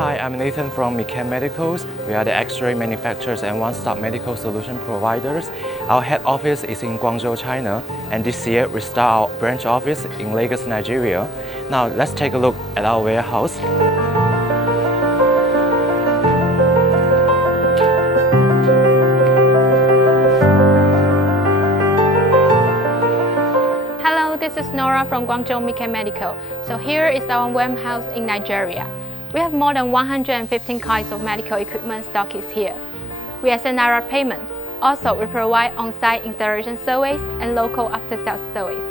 Hi, I'm Nathan from Mecan Medicals. We are the X-ray manufacturers and one-stop medical solution providers. Our head office is in Guangzhou, China, and this year we start our branch office in Lagos, Nigeria. Now let's take a look at our warehouse. Hello, this is Nora from Guangzhou Mecan Medical. So here is our warehouse in Nigeria. We have more than 115 kinds of medical equipment stock is here. We accept Naira payment. Also, we provide on-site installation service and local after-sales service.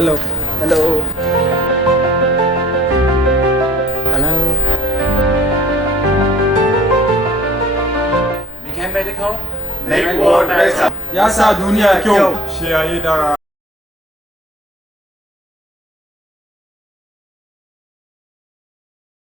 Hello. Hello. Hello. Mecan Medical? Make world better. Yasa dunia kyau. Share